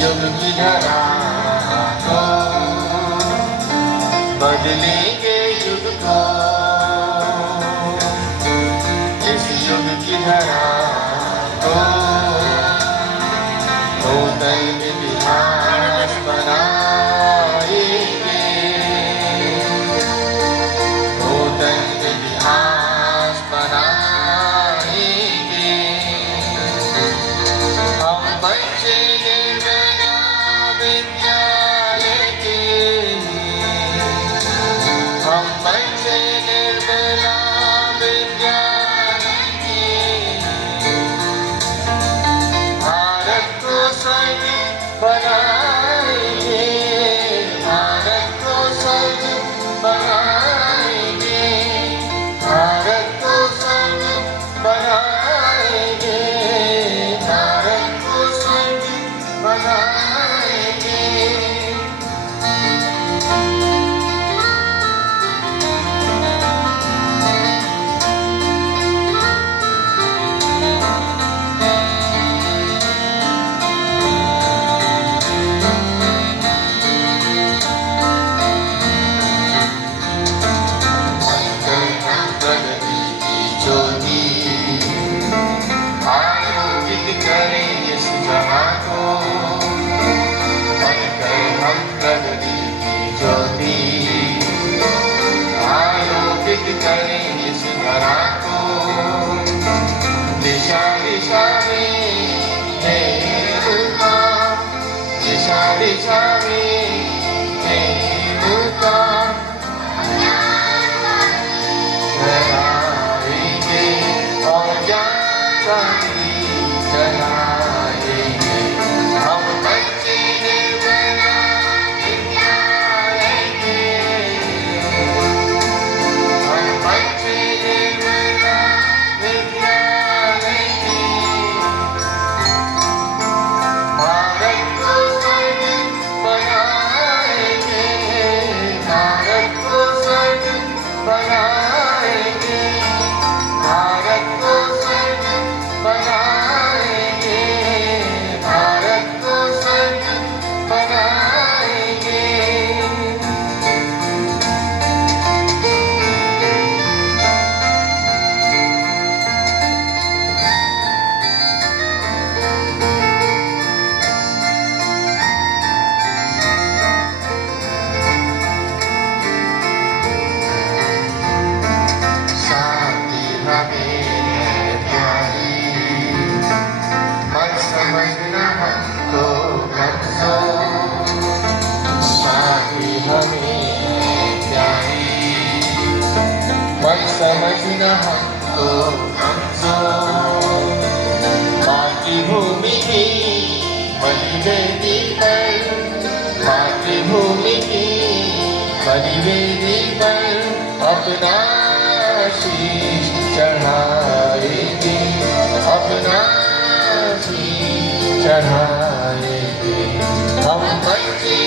युग की धारा को बदलेंगे युग को, इस युग की धारा को नूतन इतिहास बनाएंगे, नूतन इतिहास बनाएंगे। हम बच्चे निर्मला विद्यालय के, हम बच्चे निर्मला विद्यालय के, भारत को स्वर्ग बनाएंगे, भारत को स्वर्ग बनाएंगे, भारत को स्वर्ग बनाएंगे, भारत को स्वर्ग बनाएंगे। प्रगति की ज्योति आलोकित करें इस जहां को, बनकर हम प्रगति की ज्योति आलोकित करें इस धरा को। दिशा दिशा में है उनका, दिशा दिशा में है उनका, जलाएंगे और जागृति जलाएंगे। हम बच्चे निर्मला विद्यालय के, हम बच्चे निर्मला विद्यालय के, भारत को स्वर्ग बनाएंगे, भारत को स्वर्ग बनाएंगे, भारत को स्वर्ग बनाएंगे, भारत को स्वर्ग बनाएंगे। शांति हमें है प्यारी, मत समझना हमको कमजोर, शांति हमें है प्यारी, मत समझना हमको कमजोर। मातृभूमि की बलिवेदी पर, मातृभूमि की बलिवेदी पर अपना शीश चढ़ाएंगे, अपना शीश चढ़ाएंगे। हम बच्चे